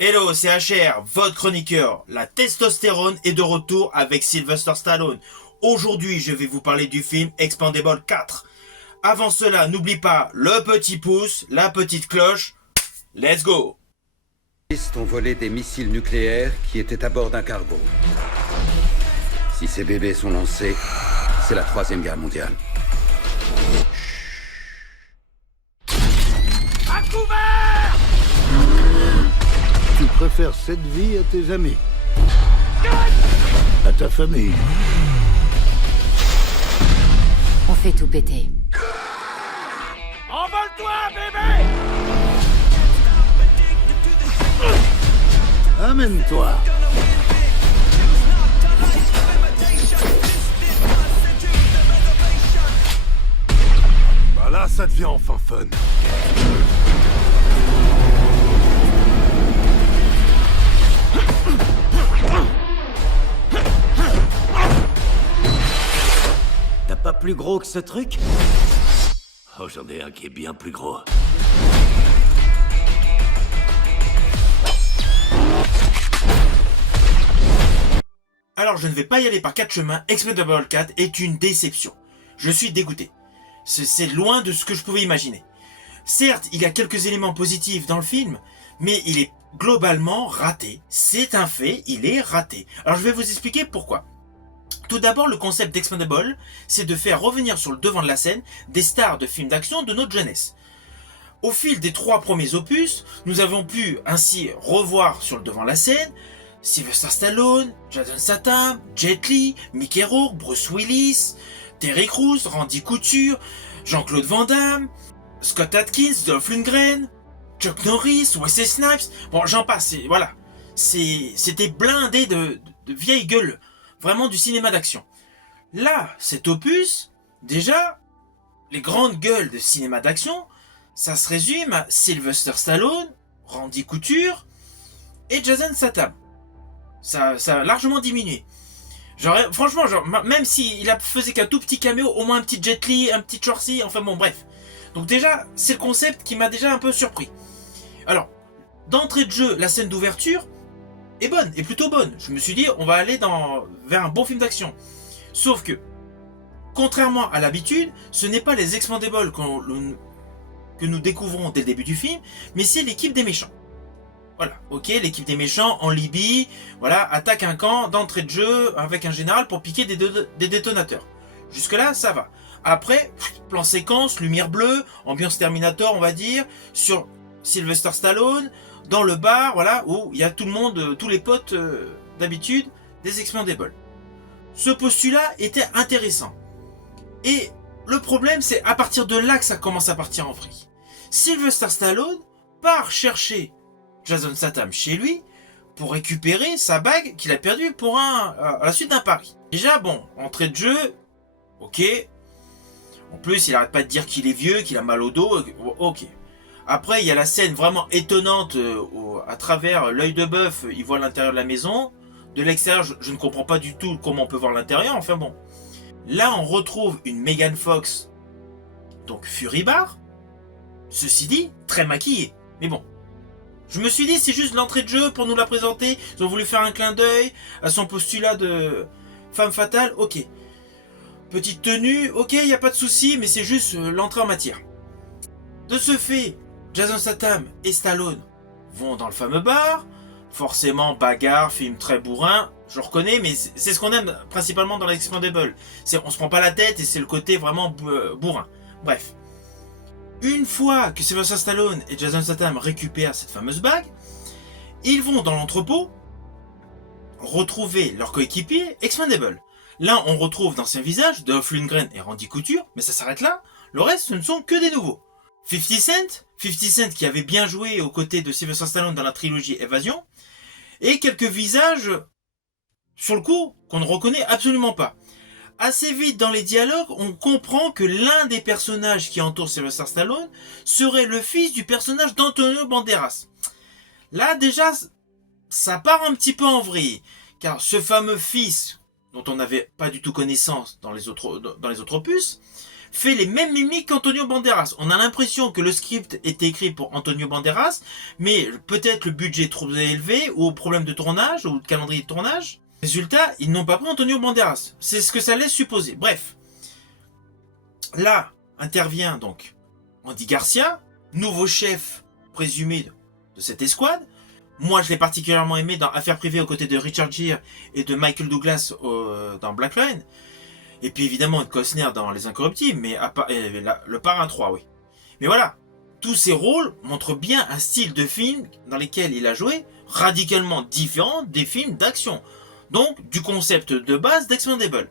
Hello, c'est HR, votre chroniqueur. La testostérone est de retour avec Sylvester Stallone. Aujourd'hui, je vais vous parler du film Expandable 4. Avant cela, n'oublie pas le petit pouce, la petite cloche. Let's go! Les terroristes ont volé des missiles nucléaires qui étaient à bord d'un cargo. Si ces bébés sont lancés, c'est la Troisième Guerre mondiale. À couvert! Tu préfères cette vie à tes amis, à ta famille. On fait tout péter. Envole-toi, bébé! Amène-toi. Bah là, ça devient enfin fun. T'as pas plus gros que ce truc? Oh, j'en ai un qui est bien plus gros. Alors, je ne vais pas y aller par quatre chemins. Expandable 4 est une déception. Je suis dégoûté. C'est loin de ce que je pouvais imaginer. Certes, il y a quelques éléments positifs dans le film, mais il est globalement raté. C'est un fait, il est raté. Alors, je vais vous expliquer pourquoi. Tout d'abord, le concept d'Expandable, c'est de faire revenir sur le devant de la scène des stars de films d'action de notre jeunesse. Au fil des 3 premiers opus, nous avons pu ainsi revoir sur le devant de la scène Sylvester Stallone, Jason Statham, Jet Li, Mickey Rourke, Bruce Willis, Terry Crews, Randy Couture, Jean-Claude Van Damme, Scott Adkins, Dolph Lundgren, Chuck Norris, Wesley Snipes, bon j'en passe, voilà. C'était blindé de vieilles gueules, vraiment du cinéma d'action. Là, cet opus, déjà, les grandes gueules de cinéma d'action, ça se résume à Sylvester Stallone, Randy Couture et Jason Statham. Ça a largement diminué. Franchement, même s'il faisait qu'un tout petit caméo, au moins un petit Jet Li, un petit Schwarzy, enfin bon, bref. Donc déjà, c'est le concept qui m'a déjà un peu surpris. Alors, d'entrée de jeu, la scène d'ouverture est bonne, est plutôt bonne. Je me suis dit, on va aller vers un bon film d'action. Sauf que, contrairement à l'habitude, ce n'est pas les Expandables que nous découvrons dès le début du film, mais c'est l'équipe des méchants. Voilà, ok, l'équipe des méchants en Libye, voilà, attaque un camp d'entrée de jeu avec un général pour piquer des détonateurs. Jusque là, ça va. Après, plan séquence, lumière bleue, ambiance Terminator, on va dire, sur Sylvester Stallone, dans le bar, voilà, où il y a tout le monde, tous les potes d'habitude des Expandables. Ce postulat était intéressant. Et le problème, c'est à partir de là que ça commence à partir en vrille. Sylvester Stallone part chercher Jason Statham chez lui pour récupérer sa bague qu'il a perdue à la suite d'un pari. Déjà, bon, entrée de jeu, ok. En plus, il arrête pas de dire qu'il est vieux, qu'il a mal au dos, ok. Après, il y a la scène vraiment étonnante à travers l'œil de bœuf, il voit l'intérieur de la maison. De l'extérieur, je ne comprends pas du tout comment on peut voir l'intérieur, enfin bon. Là, on retrouve une Megan Fox, donc Fury Bar. Ceci dit, très maquillée, mais bon. Je me suis dit, c'est juste l'entrée de jeu pour nous la présenter. Ils ont voulu faire un clin d'œil à son postulat de femme fatale. Ok. Petite tenue. Ok, il n'y a pas de souci, mais c'est juste l'entrée en matière. De ce fait, Jason Statham et Stallone vont dans le fameux bar. Forcément, bagarre, film très bourrin. Je reconnais, mais c'est ce qu'on aime principalement dans l'Expandable. On se prend pas la tête et c'est le côté vraiment bourrin. Bref. Une fois que Sylvester Stallone et Jason Statham récupèrent cette fameuse bague, ils vont dans l'entrepôt retrouver leur coéquipier Expandable. Là, on retrouve d'anciens visages, Dolph Lundgren et Randy Couture, mais ça s'arrête là. Le reste, ce ne sont que des nouveaux. 50 Cent qui avait bien joué aux côtés de Sylvester Stallone dans la trilogie Évasion, et quelques visages, sur le coup, qu'on ne reconnaît absolument pas. Assez vite dans les dialogues, on comprend que l'un des personnages qui entourent Sylvester Stallone serait le fils du personnage d'Antonio Banderas. Là déjà, ça part un petit peu en vrille, car ce fameux fils, dont on n'avait pas du tout connaissance dans les autres opus, fait les mêmes mimiques qu'Antonio Banderas. On a l'impression que le script était écrit pour Antonio Banderas, mais peut-être le budget est trop élevé, ou problème de tournage, ou de calendrier de tournage. Résultat, ils n'ont pas pris Antonio Banderas. C'est ce que ça laisse supposer. Bref. Là, intervient donc Andy Garcia, nouveau chef présumé de cette escouade. Moi, je l'ai particulièrement aimé dans Affaires privées aux côtés de Richard Gere et de Michael Douglas dans Black Line. Et puis évidemment, Costner dans Les Incorruptibles, mais le Parrain 3, oui. Mais voilà, tous ces rôles montrent bien un style de film dans lequel il a joué radicalement différent des films d'action. Donc, du concept de base d'Expendable.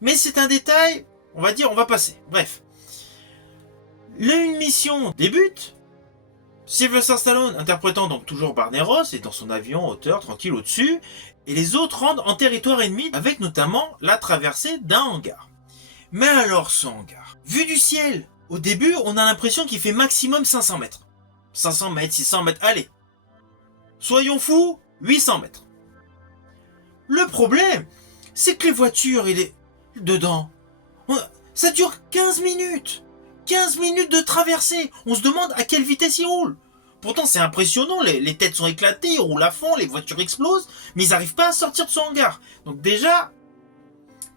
Mais c'est un détail, on va dire, on va passer. Bref. Une mission débute. Sylvester Stallone interprétant donc toujours Barney Ross et dans son avion hauteur tranquille au-dessus, et les autres rentrent en territoire ennemi avec notamment la traversée d'un hangar. Mais alors ce hangar, vu du ciel, au début on a l'impression qu'il fait maximum 500 mètres. 500 mètres, 600 mètres, allez. Soyons fous, 800 mètres. Le problème, c'est que les voitures, dedans, ça dure 15 minutes. 15 minutes de traversée. On se demande à quelle vitesse ils roulent. Pourtant, c'est impressionnant. Les têtes sont éclatées, ils roulent à fond, les voitures explosent, mais ils n'arrivent pas à sortir de ce hangar. Donc déjà,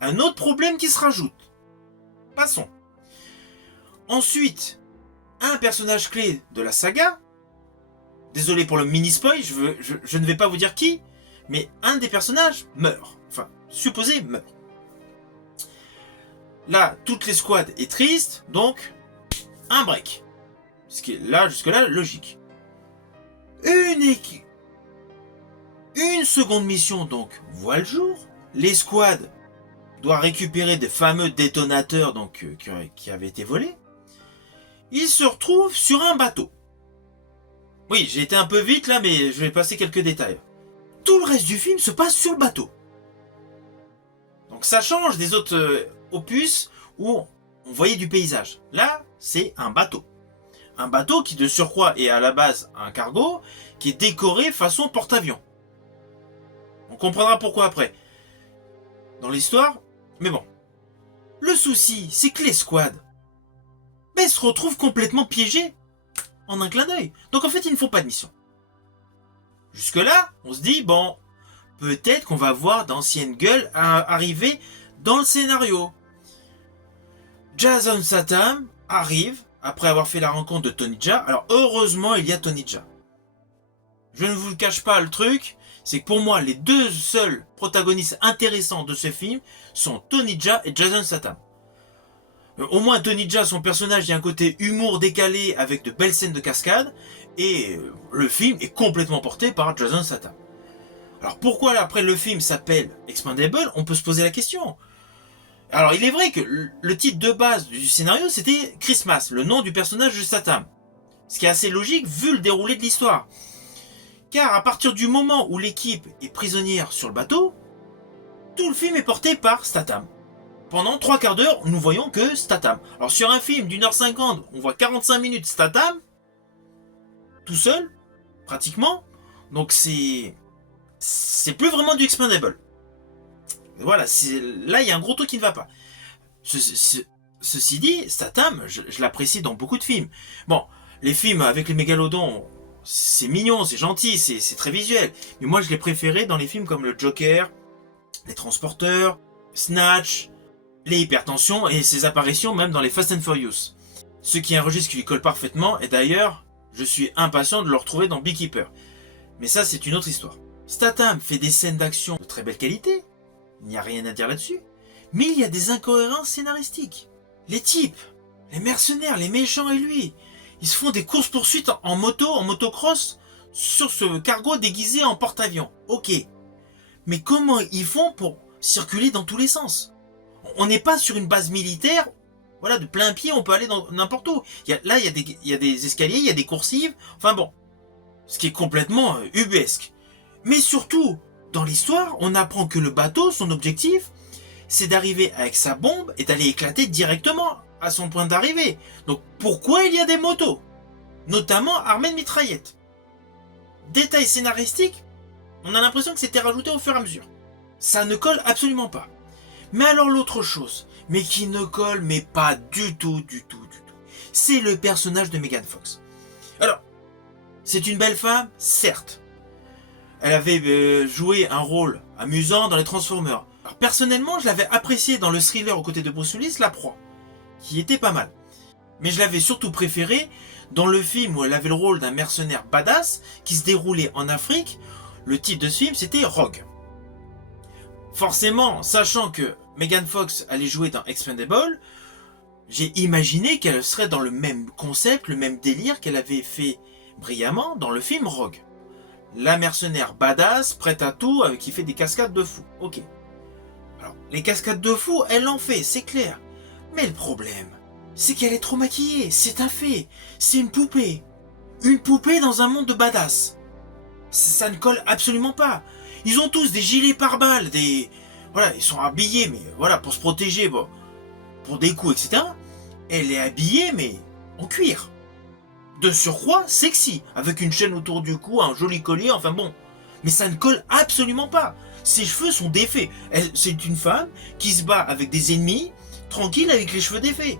un autre problème qui se rajoute. Passons. Ensuite, un personnage clé de la saga. Désolé pour le mini-spoil, je ne vais pas vous dire qui, mais un des personnages meurt. Enfin, supposé meurt. Là, toute l'escouade est triste, donc un break. Ce qui est là, jusque-là, logique. Une seconde mission, donc, voit le jour. L'escouade doit récupérer des fameux détonateurs donc, qui avaient été volés. Il se retrouve sur un bateau. Oui, j'ai été un peu vite là, mais je vais passer quelques détails. Tout le reste du film se passe sur le bateau. Donc ça change des autres opus où on voyait du paysage. Là, c'est un bateau. Un bateau qui de surcroît est à la base un cargo, qui est décoré façon porte-avions. On comprendra pourquoi après. Dans l'histoire, mais bon. Le souci, c'est que l'escouade se retrouve complètement piégée en un clin d'œil. Donc en fait, ils ne font pas de mission. Jusque-là, on se dit, bon, peut-être qu'on va voir d'anciennes gueules arriver dans le scénario. Jason Statham arrive après avoir fait la rencontre de Tony Jaa. Alors heureusement, il y a Tony Jaa. Je ne vous le cache pas, le truc, c'est que pour moi, les deux seuls protagonistes intéressants de ce film sont Tony Jaa et Jason Statham. Au moins, Tony Jaa, son personnage, il y a un côté humour décalé avec de belles scènes de cascade, et le film est complètement porté par Jason Statham. Alors pourquoi après le film s'appelle Expendable? On peut se poser la question. Alors il est vrai que le titre de base du scénario c'était Christmas, le nom du personnage de Statham. Ce qui est assez logique vu le déroulé de l'histoire. Car à partir du moment où l'équipe est prisonnière sur le bateau, tout le film est porté par Statham. Pendant 3/4 d'heure, nous voyons que Statham. Alors sur un film d'1h50, on voit 45 minutes Statham, tout seul, pratiquement. Donc c'est plus vraiment du Expendable. Voilà, là il y a un gros truc qui ne va pas. Ceci dit, Statham, je l'apprécie dans beaucoup de films. Bon, les films avec les mégalodons, c'est mignon, c'est gentil, c'est très visuel. Mais moi je l'ai préféré dans les films comme le Joker, les Transporteurs, Snatch, les Hypertensions et ses apparitions même dans les Fast and Furious. Ce qui est un registre qui lui colle parfaitement, et d'ailleurs, je suis impatient de le retrouver dans Beekeeper. Mais ça, c'est une autre histoire. Statham fait des scènes d'action de très belle qualité, il n'y a rien à dire là-dessus, mais il y a des incohérences scénaristiques. Les types, les mercenaires, les méchants et lui, ils se font des courses-poursuites en moto, en motocross, sur ce cargo déguisé en porte-avions. Ok. Mais comment ils font pour circuler dans tous les sens? On n'est pas sur une base militaire, voilà, de plein pied, on peut aller dans n'importe où. Là, il y a des escaliers, il y a des coursives, enfin bon. Ce qui est complètement ubuesque. Mais surtout, dans l'histoire, on apprend que le bateau, son objectif, c'est d'arriver avec sa bombe et d'aller éclater directement à son point d'arrivée. Donc pourquoi il y a des motos? Notamment armées de mitraillettes. Détail scénaristique, on a l'impression que c'était rajouté au fur et à mesure. Ça ne colle absolument pas. Mais alors l'autre chose, mais qui ne colle mais pas du tout. C'est le personnage de Megan Fox. Alors, c'est une belle femme, certes. Elle avait joué un rôle amusant dans les Transformers. Alors, personnellement, je l'avais apprécié dans le thriller aux côtés de Bruce Willis, La Proie, qui était pas mal. Mais je l'avais surtout préféré dans le film où elle avait le rôle d'un mercenaire badass qui se déroulait en Afrique. Le titre de ce film, c'était Rogue. Forcément, sachant que Megan Fox allait jouer dans Expendable, j'ai imaginé qu'elle serait dans le même concept, le même délire qu'elle avait fait brillamment dans le film Rogue. La mercenaire badass, prête à tout, qui fait des cascades de fou. Ok. Alors, les cascades de fou, elle en fait, c'est clair. Mais le problème, c'est qu'elle est trop maquillée, c'est un fait. C'est une poupée. Une poupée dans un monde de badass. Ça ne colle absolument pas. Ils ont tous des gilets pare-balles, voilà, ils sont habillés, mais voilà, pour se protéger, bon, pour des coups, etc. Elle est habillée, mais en cuir. De surcroît, sexy, avec une chaîne autour du cou, un joli collier, enfin bon. Mais ça ne colle absolument pas. Ses cheveux sont défaits. C'est une femme qui se bat avec des ennemis, tranquille avec les cheveux défaits.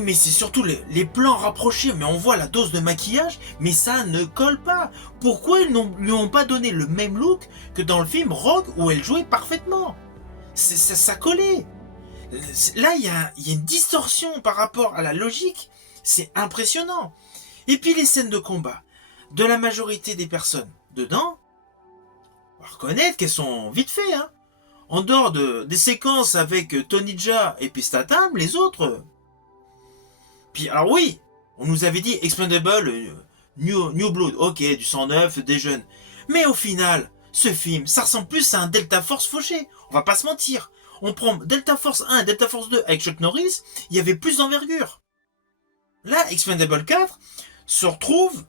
Mais c'est surtout les plans rapprochés, mais on voit la dose de maquillage, mais ça ne colle pas. Pourquoi ils ne lui ont pas donné le même look que dans le film Rogue où elle jouait parfaitement? Ça collait. Là, il y a une distorsion par rapport à la logique. C'est impressionnant. Et puis les scènes de combat de la majorité des personnes dedans, on va reconnaître qu'elles sont vite fait. Hein. En dehors des séquences avec Tony Jaa et puis Statham, les autres... Puis alors oui, on nous avait dit Expendable, New Blood, ok, du sang neuf, des jeunes. Mais au final, ce film, ça ressemble plus à un Delta Force fauché. On va pas se mentir. On prend Delta Force 1 et Delta Force 2 avec Chuck Norris, il y avait plus d'envergure. Là, Expendable 4 se retrouve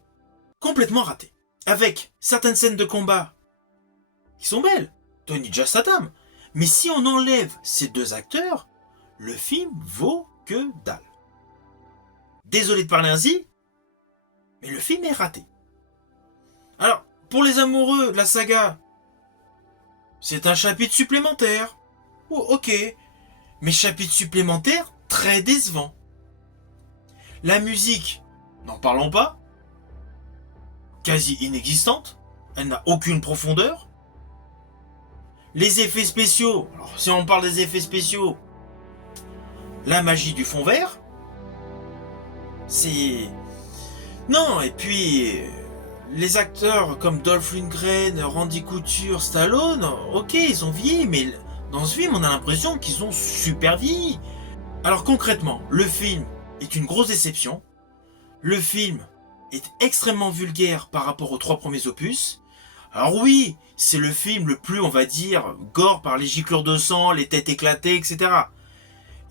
complètement raté. Avec certaines scènes de combat qui sont belles, Tony Jaa, Statham. Mais si on enlève ces deux acteurs, le film vaut que dalle. Désolé de parler ainsi, mais le film est raté. Alors, pour les amoureux de la saga, c'est un chapitre supplémentaire. Oh, ok, mais chapitre supplémentaire très décevant. La musique, n'en parlons pas, quasi inexistante, elle n'a aucune profondeur. Les effets spéciaux, alors si on parle des effets spéciaux, la magie du fond vert, c'est... Non, et puis... Les acteurs comme Dolph Lundgren, Randy Couture, Stallone, ok, ils ont vieilli, mais dans ce film, on a l'impression qu'ils ont super vieilli. Alors concrètement, le film est une grosse déception. Le film est extrêmement vulgaire par rapport aux 3 premiers opus. Alors oui, c'est le film le plus, on va dire, gore par les giclures de sang, les têtes éclatées, etc.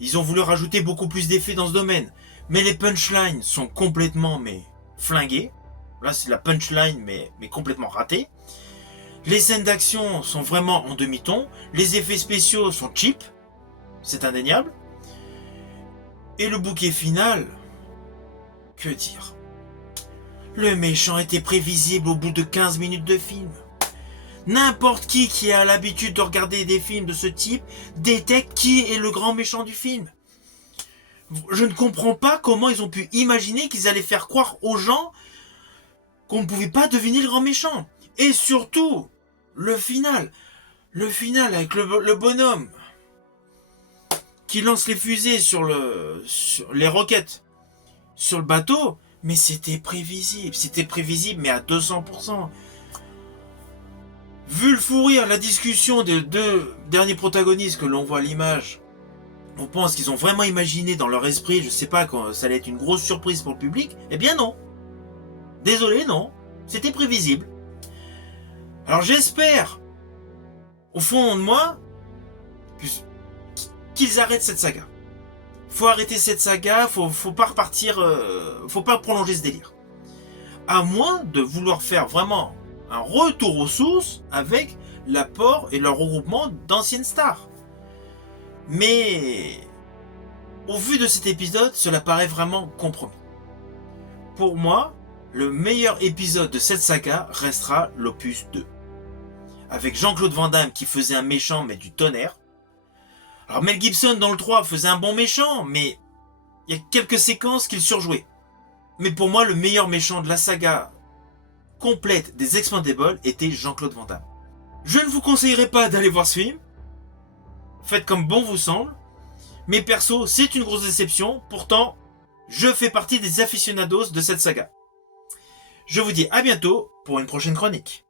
Ils ont voulu rajouter beaucoup plus d'effets dans ce domaine. Mais les punchlines sont complètement flinguées. Là, c'est la punchline, mais complètement ratée. Les scènes d'action sont vraiment en demi-ton. Les effets spéciaux sont cheap. C'est indéniable. Et le bouquet final... Que dire? Le méchant était prévisible au bout de 15 minutes de film. N'importe qui a l'habitude de regarder des films de ce type détecte qui est le grand méchant du film. Je ne comprends pas comment ils ont pu imaginer qu'ils allaient faire croire aux gens qu'on ne pouvait pas deviner le grand méchant. Et surtout, le final avec le bonhomme qui lance les fusées sur les roquettes sur le bateau, mais c'était prévisible, mais à 200%. Vu le fou rire, la discussion des 2 derniers protagonistes que l'on voit à l'image, on pense qu'ils ont vraiment imaginé dans leur esprit, je sais pas, quand ça allait être une grosse surprise pour le public. Eh bien non. Désolé, non. C'était prévisible. Alors j'espère, au fond de moi, qu'ils arrêtent cette saga. Faut arrêter cette saga, faut pas repartir, faut pas prolonger ce délire. À moins de vouloir faire vraiment un retour aux sources avec l'apport et le regroupement d'anciennes stars. Mais au vu de cet épisode, cela paraît vraiment compromis. Pour moi, le meilleur épisode de cette saga restera l'opus 2. Avec Jean-Claude Van Damme qui faisait un méchant mais du tonnerre. Alors Mel Gibson dans le 3 faisait un bon méchant, mais il y a quelques séquences qu'il surjouait. Mais pour moi, le meilleur méchant de la saga complète des Expendables était Jean-Claude Van Damme. Je ne vous conseillerais pas d'aller voir ce film. Faites comme bon vous semble. Mais perso, c'est une grosse déception. Pourtant, je fais partie des aficionados de cette saga. Je vous dis à bientôt pour une prochaine chronique.